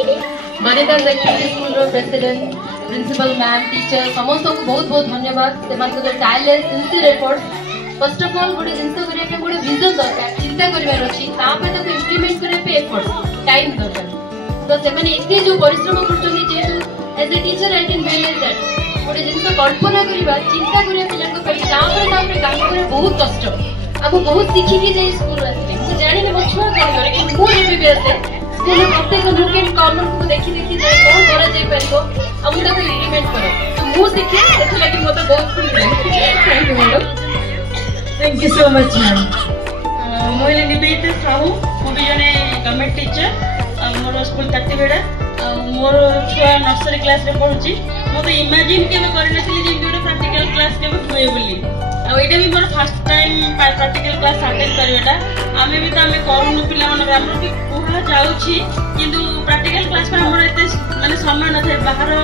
Vanita activity school रो president principal ma'am teacher समस्त को बहुत बहुत धन्यवाद से tireless sincere efforts first of all गोटे जिनस करिया गोटे विजन दरकार चिंता करिवार अछि तापर ताको इंप्लीमेंट करिया पे एफर्ट्स टाइम दरकार तो से माने एते जो परिश्रम करछथि जेतु as a teacher I can realise that गोटे जिनस कल्पना करिवा चिंता करिया पिला को पई तापर काम करे बहुत कष्ट अब बहुत सीखी की जे स्कूल आसे मु जानि ने बछुआ करे कि मु एबे भी आसे स्कूल प्रत्येक लुक एंड कॉर्नर को देखि देखि जे कोन करा जाय परिबो अब मु ताको इंप्लीमेंट करे तो मु सीखे सेथ लागि मते बहुत खुशी लागे thank you madam thank you so much ma'am मोइले निवेदित साहू मु भी जने गवर्नमेंट टीचर मोर स्कूल तत्तिबेड़ा मोर छुआ नर्सरी क्लास रे पढुची मु तो इमेजिन केबे करि नथिली जे एडो प्रैक्टिकल क्लास केबे होय बोली आ एटा भी मोर first time practical class attend करबेटा आमे भी तो आमे करूनु पिला मन ग्रामर की कुहा जाउची किंतु प्रैक्टिकल क्लास में हमर एते माने समय न थे बाहर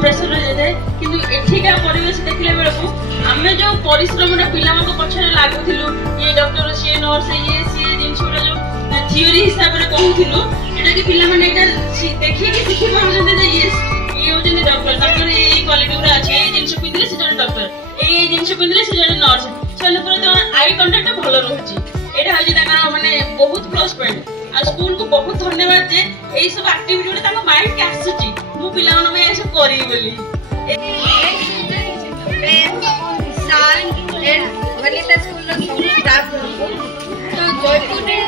प्रेशर रह जाए किंतु एठिका परिवेश देखले बेले को आमे जो परिश्रम पिला मन को पछरे लागुथिलु ये डॉक्टर से नर्स ये सी जिनसुरा जो थियोरी हिसाब रे कहूथिलु एटा कि पिला मन एटा देखि कि सिखि पाउछन जे यस ये हो जने डॉक्टर ये क्वालिटी पूरा अछि ये जिनस पिंदले से जने डॉक्टर ये जिनस पिंदले से जने नर्स चले पर तो आई कांटेक्ट भलो रहउची एटा हो जे ताका माने बहुत प्लस पॉइंट आ स्कूल को बहुत धन्यवाद जे एई सब एक्टिविटी रे ताका माइंड के आसुची मु पिला मन में ऐसे करी बोली साल एंड वनिता स्कूल रो स्टाफ को तो जयपुर रे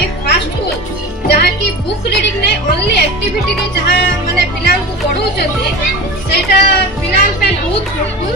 ए फास्ट स्कूल जहाँ की बुक रीडिंग नहीं ओनली एक्टिविटी रे जहाँ माने पिला को पढ़ौ जते सेटा पिला पे बहुत हेल्पफुल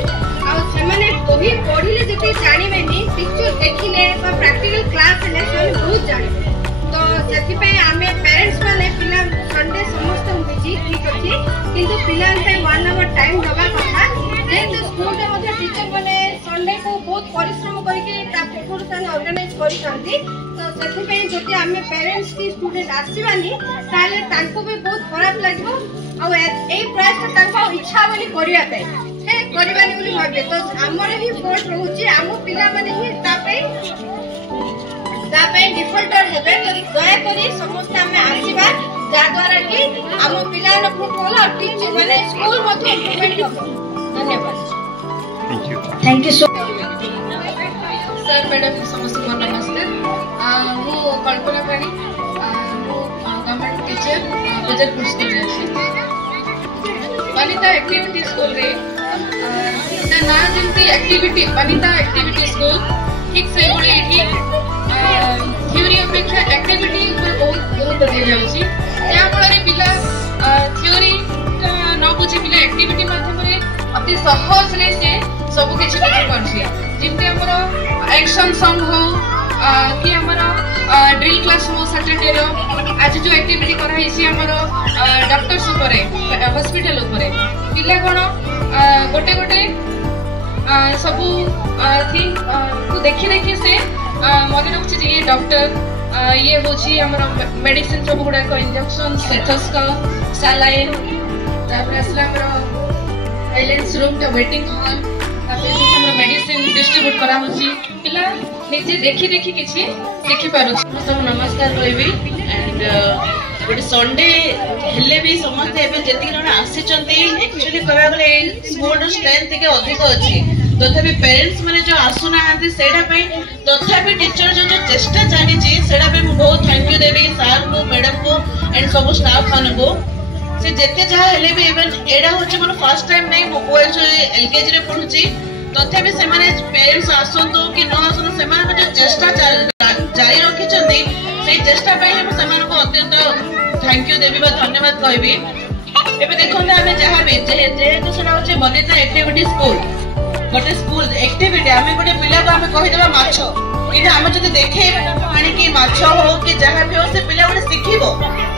आ से माने बही पढ़िले जते जानिबेनी पिक्चर देखिले बा प्रैक्टिकल क्लास ले से बहुत जानिबे तो सेति पे आमे पेरेंट्स माने पिला संडे समस्त बिजी ठीक अछि किंतु पिला पे 1 आवर टाइम दबा कथा जेते स्कूल रे मध्ये टीचर माने संडे को बहुत परिश्रम करके तापूर सन ऑर्गेनाइज करि थांती तो सेति पे जति आमे पेरेंट्स की स्टूडेंट आसीबानी ताले तांको भी बहुत खराब लागबो आ ए प्रयास तांको इच्छा बोली करिया पे हे करिबानी बोली भाबे तो हमर ही फोर्स रहउची हम पिला माने ही तापे डिफॉल्टर हेबे तो दया करी समस्त हमें आसीबा जा द्वारा कि हम पिला न फुटबॉल और टीचर माने स्कूल मध्ये इम्प्रूवमेंट हो धन्यवाद thank you so sir madam समस्त को नमस्ते मु कल्पना प्राणी मु गवर्नमेंट टीचर बजरपुर स्कूल रे अछि वनिता एक्टिविटी स्कूल रे ना जेमती एक्टिविटी वनिता एक्टिविटी स्कूल ठीक से बोले एठी थ्योरी अपेक्षा एक्टिविटी बहुत बहुत दे जाउची या फଳରେ पिला थ्योरी न बुझी पिला एक्टिविटी माध्यम रे अति सहज रे से सब किछि कर परछि जेमती हमर एक्शन सॉन्ग हो कि हमर ड्रिल क्लास हो सैटरडे रो आज जो एक्टिविटी करा हिसी हमर डॉक्टर्स ऊपर हॉस्पिटल ऊपर पिला कोन गोटे गोटे सब थिंग को देखि देखि से मन रखुछि जे ये डॉक्टर ये होछि हमर मेडिसिन सब गुडा को इंजेक्शन स्टेथोस्कोप सलाइन तापर असला हमर साइलेंस रूम का वेटिंग हॉल तापर जो हमर मेडिसिन डिस्ट्रीब्यूट करा होछि पिला निजे देखि देखि किछि देखि पारुछि सब नमस्कार कहबी एंड गोटे संडे हेले भी समस्त एबे जति जण आसीचंती एक्चुअली कहबा गले स्कूल रो स्ट्रेंथ के अधिक अछि तथापि पेरेंट्स माने जो आसुना हांती सेडा पे तथापि टीचर जो चेष्टा जानी छी सेडा पे मु बहुत थैंक यू देबी सर को मैडम को एंड सब स्टाफ मान को से जते जहा हेले भी इवन एडा होचे मन फर्स्ट टाइम नै मो कोए जो एलकेजी रे पढुची तथापि से माने पेरेंट्स आसंतो कि न आसंतो से माने जो चेष्टा जारी रखी चंदी से चेष्टा पे हम से माने को अत्यंत थैंक यू देबी बा धन्यवाद कहबी एबे देखंते हमें जहा भी जे तो सेडा होचे वनिता एक्टिविटी स्कूल गोटे स्कूल एक्टिविटी आमे गोटे पिला को आमे कहि देबा माछो कि आमे जदि देखेबा ताको आनी कि माछो हो कि जहा भी हो से पिला गोटे सिखिबो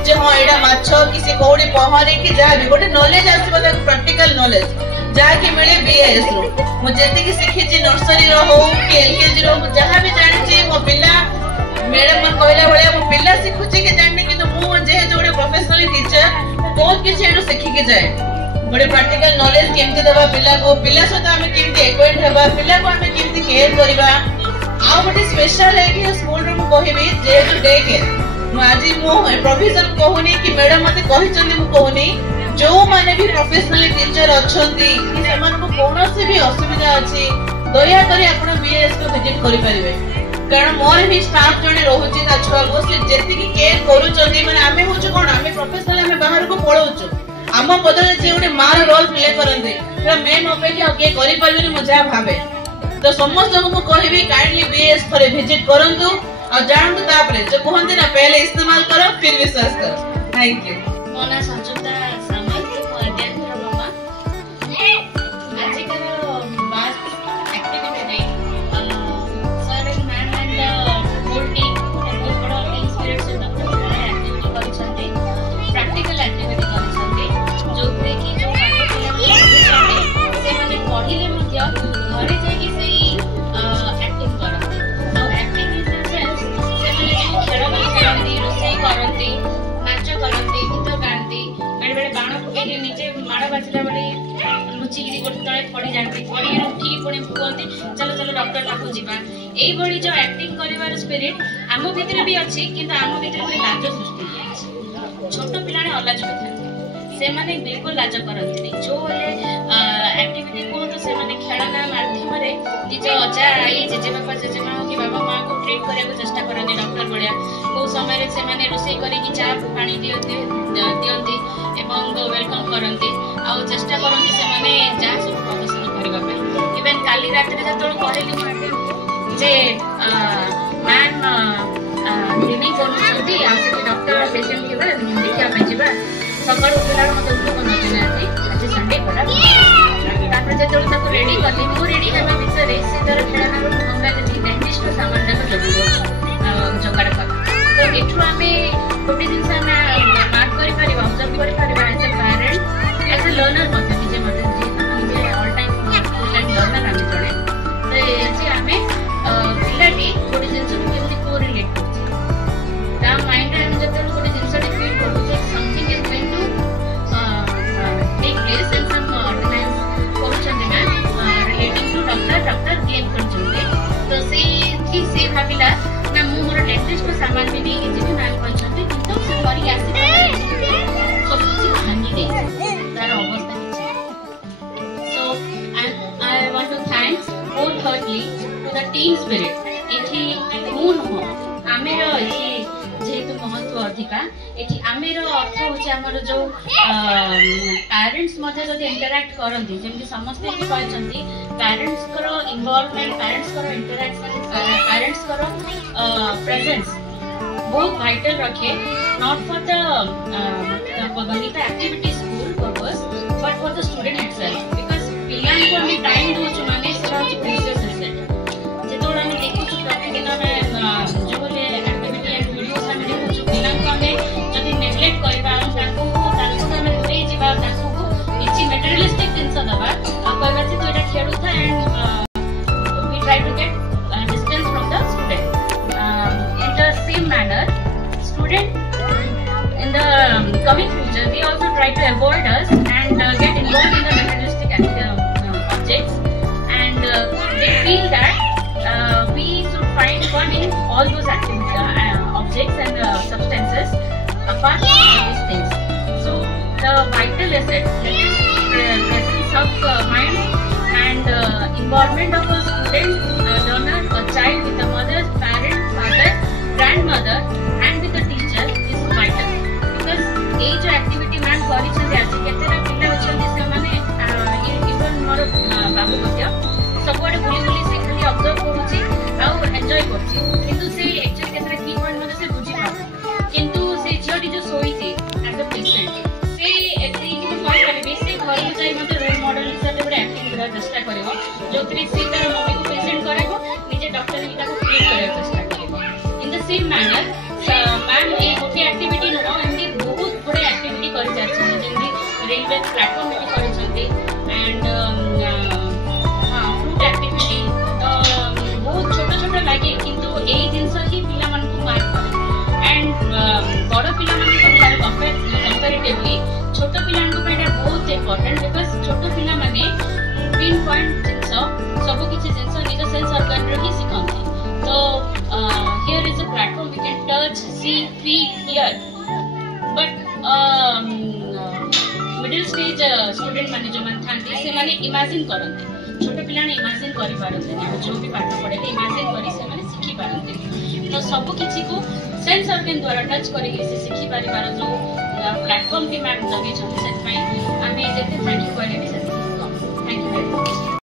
जे हां एडा माछो किसी कोडी पहरे कि जहा भी गोटे नॉलेज आसीबो ताको प्रैक्टिकल नॉलेज जहा कि मिले बीएस रो मु जेते कि सिखि छी नर्सरी रो हो कि एलकेजी रो जहा भी जानि छी मो पिला मैडम मन कहला भले मो पिला सिखु छी कि जानि कि मु जे जोडे प्रोफेशनल टीचर बहुत किछ एडो सिखि के जाय बड़े प्रैक्टिकल नॉलेज केमते देबा पिला को पिला सहित हमें केमते एक्वाइंट हेबा पिला को हमें केमते केयर करबा आ बटे स्पेशल है कि स्कूल रे मु कहबी जे डे केयर आज मु प्रोविजन कहूनी कि मैडम मते कहिचंदी मु कहूनी जो माने भी प्रोफेशनल टीचर अछंती कि समान को कोनोसी भी असुविधा अछि दया करी आपण बीएस को विजिट करि परिबे कारण मोर ही स्टाफ जने रहउची ता छुआ को से जेति की केयर करूचंदी माने आमे होछु कोन आमे प्रोफेशनल आमे बाहर को पळौछु आम बदल जे उडे मार रोल प्ले करंदे त मेन अपेक्षा के करि परिबे मजा भाबे तो समस्त को कहबी काइंडली बीएस थरे विजिट करंतु और जानतु तापरे जो कहंदे ना पहले इस्तेमाल करो फिर विश्वास करो थैंक यू मोना संजुक्ता सामंत को अध्ययन मामा आज का बात एक्टिविटी नहीं sir and ma'am and whole team बहुत बड़ा टीम स्पिरिट से एक्टिविटी करिसंते प्रैक्टिकल एक्टिविटी करिसंते जो कि जो पाठ पिला से माने पढिले मध्य घरे जाई कि सेई एक्टिंग करते तो एक्टिंग इज द सेंस से माने खेल खेलती रोसई करती नाच करती गीत गाती बेले बेले बाण पकई निजे माड़ बाजिला बेले लुचिकी गोटे तले पड़ी जाती पड़ी उठिकी पुणी कहते चलो चलो डॉक्टर पाखु जीवा एई भली जो एक्टिंग करिवार स्पिरिट आम भितर भी अच्छी किंतु आम भितर गोटे लाज सृष्टि होइछि छोट पिलाने अलाजुक थांती से माने बिल्कुल लाज करती जो हेले एक्टिविटी कहतो से माने खेलना माध्यम रे निज अजा आई जेजे बापा जेजेमा कि बाबा मां को ट्रीट करे को चेष्टा करते डॉक्टर बड़िया को समय रे से माने रोसई करी कि चा पानी दियते एवं वेलकम करते आ चेष्टा करते से माने जा सब प्रोफेशन करबा पे इवन काली रात रे जतोल कहली माटे जे मैम क्लिनिक करछंती आ से डॉक्टर पेशेंट के देखिया पे जिबा सकाळ उठला मते उठो नथिना आज संडे पड़ा तापर जतोल ताको रेडी करली मो रेडी हेबा बिसरे से तर खेलना रो मंगा जति डेंटिस्ट को सामान जाक जगो जगाड़ कर तो एठु आमे गोटे दिन से मार्क करि परिबा ऑब्जर्व करि परिबा as a parent as a learner मते निजे ऑल टाइम लर्नर आमे जणे तो जे आमे पिलाटी गोटे दिन से केमति कोरिलेट करछि ता माइंड रे हम जतोल गोटे दिन से फील करू जे something is going to take place in some organise कोचन में रिलेटिंग टू डॉक्टर गेम करछन्ते तो से भाबिला ना मु मोर डेंटिस्ट को सामान भी नहीं कि मैम कहछन्ते किंतु से करी आसी सब कुछ भांगी दे तार अवस्था so I want to thanks wholeheartedly to the team spirit एठी मून हो आमेर एठी जेतु महत्व अधिका एठी आमेर अर्थ होचे हमर जो पेरेंट्स मध्ये जदि इंटरैक्ट करंती जेमि समस्त कि कहछन्ती पेरेंट्स करो इन्वॉल्वमेंट पेरेंट्स करो इंटरैक्शन पेरेंट्स करो प्रेजेंस बहुत वाइटल रखे नॉट फॉर द बगीता activity school purpose but for the student itself because पिलान को हम टाइम दोछु माने सेरा होचे प्रीशियस एसेट जेतोला हम देखुछु प्रतिदिन में जो बोले एक्टिविटी एंड वीडियोस हम देखुछु पिलान को हमें जदि नेग्लेक्ट करबा ताको हम दूरे जीवा ताको किछि मटेरियलिस्टिक थिंग्स दबा कहबा जे तो एटा खेलु था and we try to get distance from the student in the same manner student in the coming future they also try to avoid us and get involved in the materialistic objects and they feel that we should find fun in all those objects and substances apart from these things so the vital asset that is presence of mind and involvement of a student learner a child with a mother parent father grandmother and with a teacher is vital ए जो activity ma'am करि छथि आज केतेरा पिला अछथि से माने even more बाबू मध्य सबडे बुली बुली से खाली observe करूची आ एन्जॉय करची किंतु से एक्चुअली केतेरा की पॉइंट मते से बुझी पा किंतु से झियोटी जो सोईची एज अ पेशेंट से एते कि कहि करबे से घर जाई मते रोल मॉडल हिसाब रे एक्टिंग करा चेष्टा करबो जोतरी से तार मम्मी को पेशेंट करबो निजे डॉक्टर हिटा को ट्रीट करे चेष्टा करबो इन the same manner ma'am student माने जो मान थांती से माने इमेजिन करते छोटे पिला इमेजिन करि पारते हम जो भी पाठ पढ़े इमेजिन करी से माने सिखि पारते तो सब किछि को सेंस ऑर्गन द्वारा टच करी से सिखि पारि पार जो प्लेटफॉर्म की मैम जगे छथि से आमे जते थैंक यू कहले भी से थैंक यू वेरी मच।